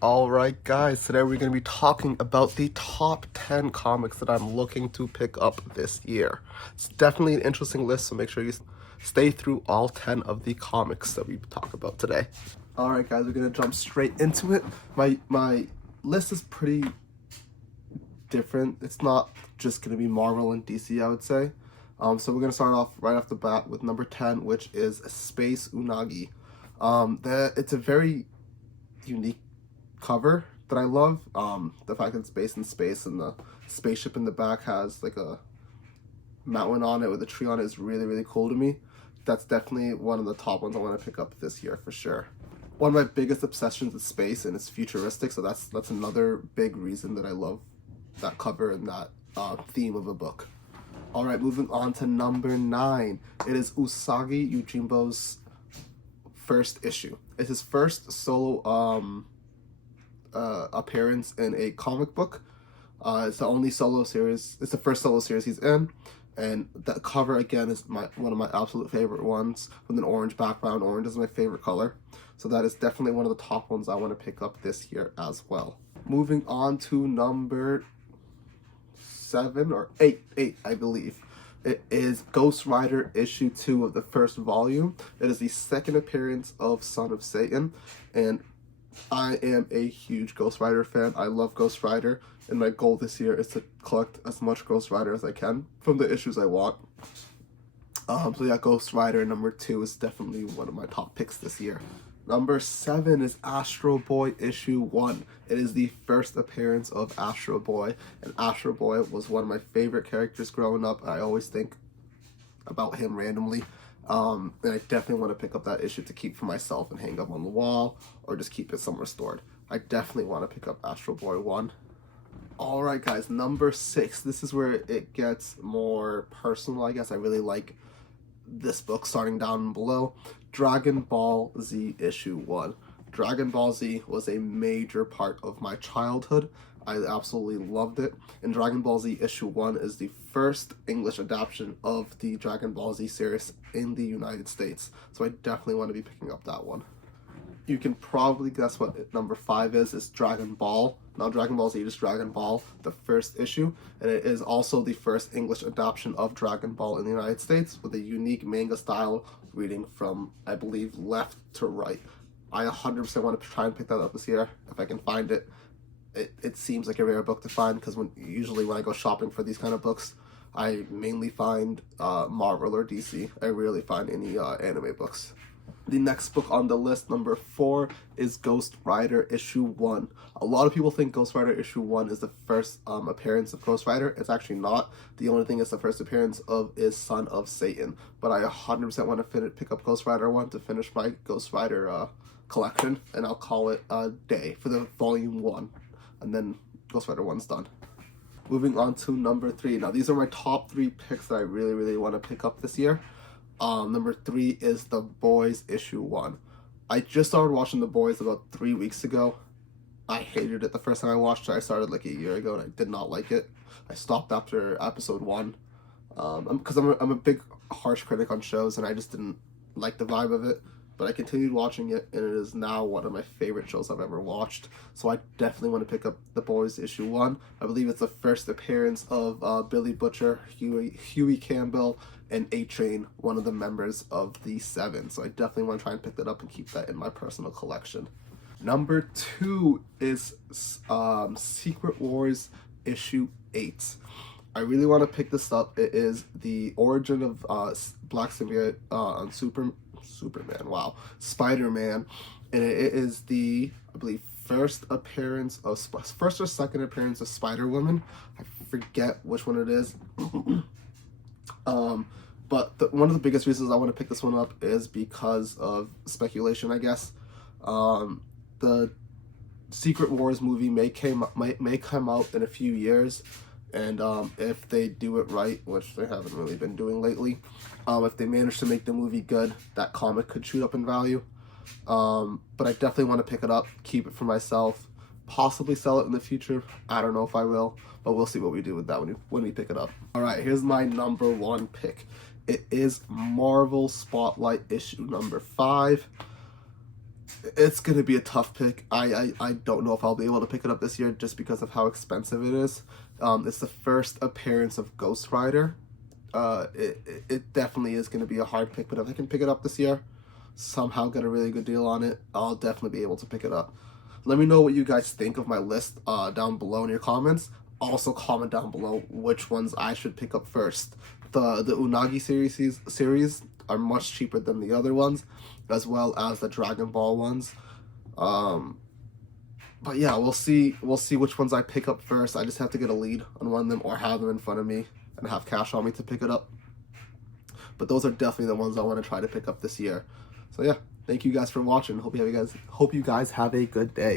Alright guys, today we're going to be talking about the top 10 comics that I'm looking to pick up this year. It's definitely an interesting list, so make sure you stay through all 10 of the comics that we talk about today. Alright guys, we're going to jump straight into it. My list is pretty different. It's not just going to be Marvel and DC, I would say. So we're going to start off right off the bat with number 10, which is Space Unagi. It's a very unique cover that I love. The fact that it's based in space and the spaceship in the back has like a mountain on it with a tree on it is really, really cool to me. That's definitely one of the top ones I want to pick up this year for sure. One of my biggest obsessions is space, and it's futuristic, so that's another big reason that I love that cover and that theme of a book. Alright, moving on to number 9. It is Usagi Yojimbo's first issue. It's his first solo appearance in a comic book. It's the only solo series. It's the first solo series he's in, and that cover again is one of my absolute favorite ones with an orange background. Orange is my favorite color, so that is definitely one of the top ones I want to pick up this year as well. Moving on to number 7 or 8, I believe. It is Ghost Rider issue 2 of the first volume. It is the second appearance of Son of Satan, and I am a huge Ghost Rider fan. I love Ghost Rider, and my goal this year is to collect as much Ghost Rider as I can from the issues I want. So yeah, Ghost Rider number 2 is definitely one of my top picks this year. Number 7 is Astro Boy issue 1. It is the first appearance of Astro Boy, and Astro Boy was one of my favorite characters growing up. I always think about him randomly. And I definitely want to pick up that issue to keep for myself and hang up on the wall, or just keep it somewhere stored. I definitely want to pick up Astro Boy 1. Alright guys, number 6. This is where it gets more personal, I guess. I really like this book, starting down below. Dragon Ball Z issue 1. Dragon Ball Z was a major part of my childhood. I absolutely loved it. And Dragon Ball Z issue 1 is the first English adaptation of the Dragon Ball Z series in the United States. So I definitely want to be picking up that one. You can probably guess what number 5 is. It's Dragon Ball. Not Dragon Ball Z, just Dragon Ball, the first issue. And it is also the first English adaptation of Dragon Ball in the United States with a unique manga style reading from, I believe, left to right. I 100% want to try and pick that up this year if I can find it. It seems like a rare book to find, because usually when I go shopping for these kind of books, I mainly find Marvel or DC. I rarely find any anime books. The next book on the list, number 4, is Ghost Rider issue 1. A lot of people think Ghost Rider issue 1 is the first appearance of Ghost Rider. It's actually not. The only thing it's the first appearance of is Son of Satan. But I 100% want to pick up Ghost Rider 1 to finish my Ghost Rider collection, and I'll call it a day for the volume 1. And then Ghost Rider 1's done. Moving on to number 3. Now, these are my top 3 picks that I really, really want to pick up this year. Number 3 is The Boys issue 1. I just started watching The Boys about 3 weeks ago. I hated it the first time I watched it. I started like a year ago, and I did not like it. I stopped after episode 1. Because I'm a big harsh critic on shows, and I just didn't like the vibe of it. But I continued watching it, and it is now one of my favorite shows I've ever watched. So I definitely want to pick up The Boys issue 1. I believe it's the first appearance of Billy Butcher, Huey Campbell, and A-Train, one of the members of the 7. So I definitely want to try and pick that up and keep that in my personal collection. Number 2 is Secret Wars issue 8. I really want to pick this up. It is the origin of Black Symbiote on Superman, wow, Spider-Man, and it is the, I believe, first or second appearance of Spider-Woman. I forget which one it is. But one of the biggest reasons I want to pick this one up is because of speculation, I guess. The Secret Wars movie may come out in a few years, and if they do it right, which they haven't really been doing lately, if they manage to make the movie good, that comic could shoot up in value. But I definitely want to pick it up, keep it for myself, possibly sell it in the future. I don't know if I will, but we'll see what we do with that when we pick it up. Alright, here's my number 1 pick. It is Marvel Spotlight issue number 5. It's gonna be a tough pick. I don't know if I'll be able to pick it up this year just because of how expensive it is. It's the first appearance of Ghost Rider. It definitely is gonna be a hard pick, but if I can pick it up this year, somehow get a really good deal on it, I'll definitely be able to pick it up. Let me know what you guys think of my list down below in your comments. Also comment down below which ones I should pick up first. The Unagi series are much cheaper than the other ones, as well as the Dragon Ball ones. But yeah, we'll see which ones I pick up first. I just have to get a lead on one of them or have them in front of me and have cash on me to pick it up. But those are definitely the ones I want to try to pick up this year. So yeah, thank you guys for watching. Hope you guys have a good day.